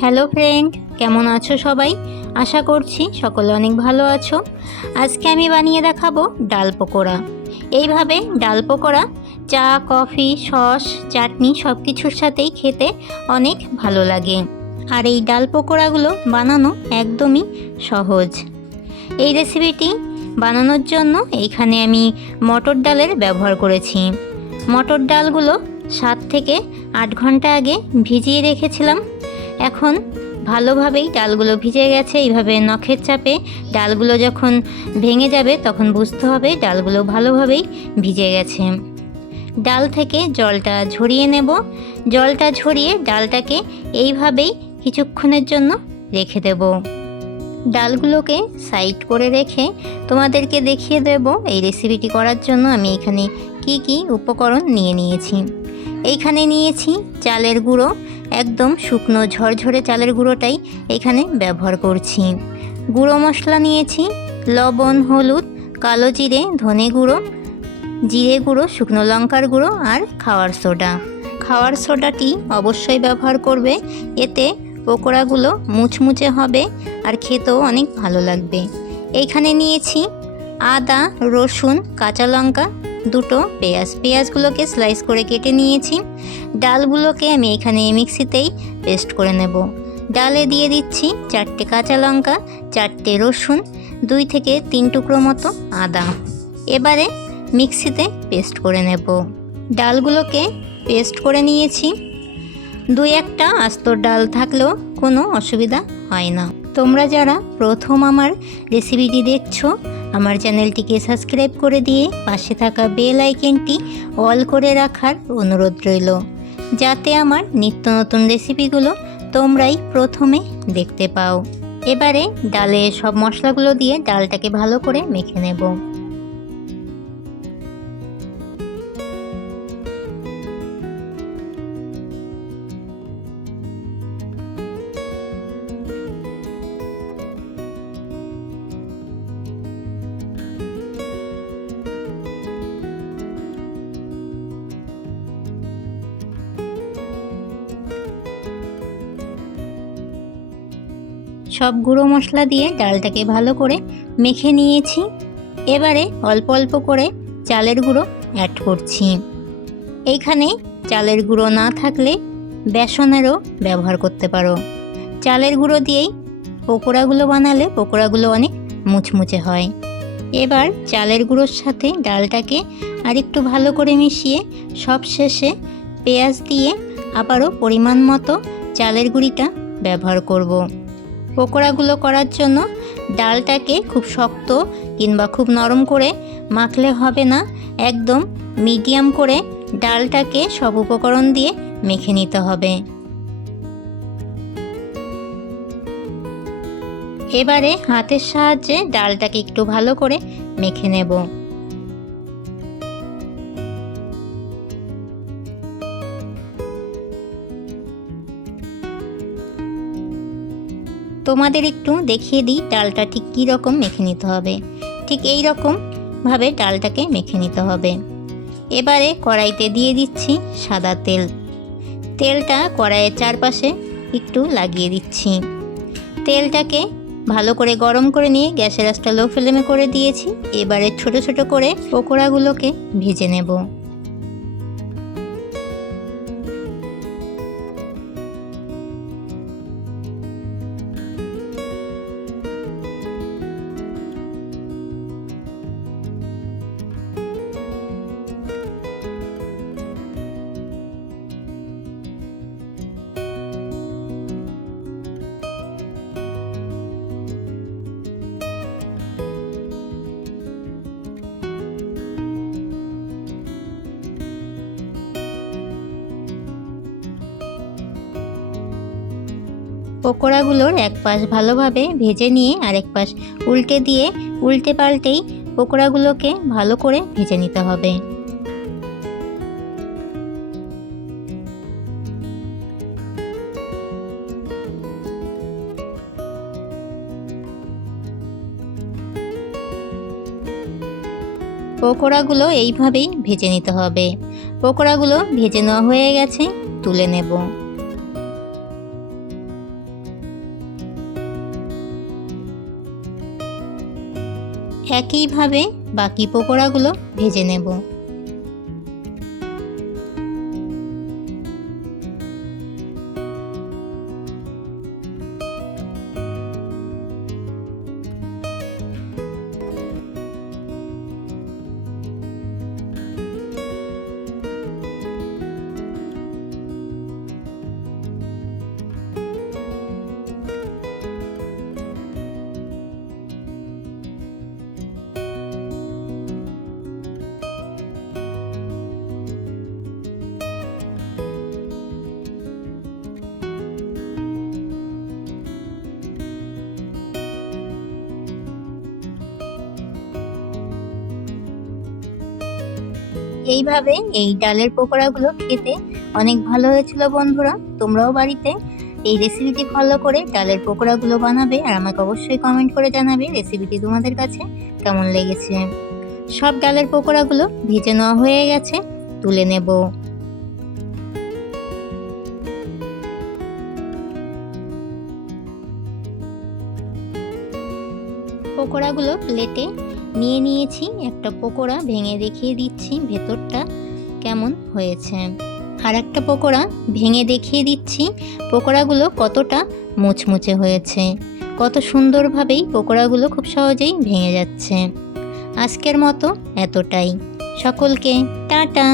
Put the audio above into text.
Hello friend, কেমন আছো সবাই? আশা করছি সকলে অনেক ভালো আছো। আজকে আমি বানিয়ে দেখাবো ডাল পকোড়া। এইভাবে ডাল পকোড়া চা, কফি, সস, চাটনি সব কিছুর সাথেই খেতে অনেক ভালো লাগে। আর এই ডাল পকোড়াগুলো বানানো একদমই সহজ। এই রেসিপিটি বানানোর জন্য এইখানে আমি মটর ডালের ব্যবহার করেছি। মটর ডালগুলো 7 থেকে 8 ঘন্টা আগে ভিজিয়ে রেখেছিলাম। এখন ভালোভাবেই ডালগুলো ভিজে গেছে। এইভাবে নখের চাপে ডালগুলো যখন ভেঙে যাবে তখন বুঝতে হবে ডালগুলো ভালোভাবেই ভিজে গেছে। ডাল থেকে জলটা ঝরিয়ে নেব। জলটা ঝরিয়ে ডালটাকে এইভাবেই কিছুক্ষণের জন্য রেখে দেব। ডালগুলোকে সাইড করে রেখে তোমাদেরকে দেখিয়ে দেব এই রেসিপিটি করার জন্য আমি এখানে কি কি উপকরণ নিয়েছি। এইখানে নিয়েছি চালের গুঁড়ো, একদম শুকনো ঝরঝরে চালের গুঁড়োটাই এখানে ব্যবহার করছি। গুঁড়ো মশলা নিয়েছি লবণ, হলুদ, কালো জিরে, ধনে গুঁড়ো, জিরে গুঁড়ো, শুকনো লঙ্কার গুঁড়ো আর খাওয়ার সোডা। খাওয়ার সোডাটি অবশ্যই ব্যবহার করবে, এতে পকোড়াগুলো মুচমুচে হবে আর খেতেও অনেক ভালো লাগবে। এইখানে নিয়েছি আদা, রসুন, কাঁচা লঙ্কা, দুটো পেঁয়াজগুলোকে স্লাইস করে কেটে নিয়েছি। ডালগুলোকে আমি এখানে মিক্সিতেই পেস্ট করে নেব। ডালে দিয়ে দিচ্ছি 4টে কাঁচা লঙ্কা, 4টে রসুন, 2 থেকে 3 টুকরো মতো আদা। এবারে মিক্সিতে পেস্ট করে নেব। ডালগুলোকে পেস্ট করে নিয়েছি। 2-1টা আস্ত ডাল থাকলেও কোনো অসুবিধা হয় না। তোমরা যারা প্রথম আমার রেসিপিটি দেখছো, আমার চ্যানেলটিকে সাবস্ক্রাইব করে দিয়ে পাশে থাকা বেল আইকনটি অল করে রাখার অনুরোধ রইল, যাতে আমার নিত্য নতুন রেসিপিগুলো তোমরাই প্রথমে দেখতে পাও। এবারে ডালে সব মশলাগুলো দিয়ে ডালটাকে ভালো করে মেখে নেব। সব গুঁড়ো মশলা দিয়ে ডালটাকে ভালো করে মেখে নিয়েছি। এবারে অল্প অল্প করে চালের গুঁড়ো অ্যাড করছি। এইখানে চালের গুঁড়ো না থাকলে বেসনেরও ব্যবহার করতে পারো। চালের গুঁড়ো দিয়েই পকোড়াগুলো বানালে পকোড়াগুলো অনেক মুচমুচে হয়। এবার চালের গুঁড়োর সাথে ডালটাকে আরেকটু ভালো করে মিশিয়ে সব শেষে পেঁয়াজ দিয়ে আবারও পরিমাণ মতো চালের গুঁড়িটা ব্যবহার করব। পকোড়াগুলো করার জন্য ডালটাকে খুব শক্ত কিংবা খুব নরম করে মাখলে হবে না, একদম মিডিয়াম করে ডালটাকে সব উপকরণ দিয়ে মেখে নিতে হবে। এবারে হাতের সাহায্যে ডালটাকে একটু ভালো করে মেখে নেব। তোমাদের একটু দেখিয়ে দিই ডালটা ঠিক কী রকম মেখে নিতে হবে। ঠিক এই রকমভাবে ডালটাকে মেখে নিতে হবে। এবারে কড়াইতে দিয়ে দিচ্ছি সাদা তেল। তেলটা কড়াইয়ের চারপাশে একটু লাগিয়ে দিচ্ছি। তেলটাকে ভালো করে গরম করে নিয়ে গ্যাসের আঁচটা লো ফ্লেমে করে দিয়েছি। এবারে ছোট ছোট করে পকোড়াগুলোকে ভেজে নেব। পকোড়াগুলোর এক পাশ ভালোভাবে ভেজে নিয়ে আরেক পাশ উল্টে দিয়ে উল্টে পাল্টেই পকোড়াগুলোকে ভালো করে ভেজে নিতে হবে। পকোড়াগুলো এইভাবেই ভেজে নিতে হবে। পকোড়াগুলো ভেজে নেওয়া হয়ে গেছে, তুলে নেব। একইভাবে বাকি পকোড়াগুলো ভেজে নেব। এইভাবে এই ডালের পকোড়াগুলো খেতে অনেক ভালো হয়েছিল বন্ধুরা। তোমরাও বাড়িতে এই রেসিপিটি ফলো করে ডালের পকোড়াগুলো বানাবে আর আমাকে অবশ্যই কমেন্ট করে জানাবে রেসিপিটি তোমাদের কাছে কেমন লেগেছে। সব ডালের পকোড়াগুলো ভেজে নেওয়া হয়ে গেছে, তুলে নেব। পকোড়াগুলো প্লেটে নিয়ে নিয়েছি। একটা পকোড়া ভেঙে দেখিয়ে দিচ্ছি ভেতরটা কেমন হয়েছে, আর একটা পকোড়া ভেঙে দেখিয়ে দিচ্ছি পকোড়াগুলো কতটা মুচমুচে হয়েছে। কত সুন্দরভাবেই পকোড়াগুলো খুব সহজেই ভেঙে যাচ্ছে। আজকের মতো এতটাই। সকলকে টাটা।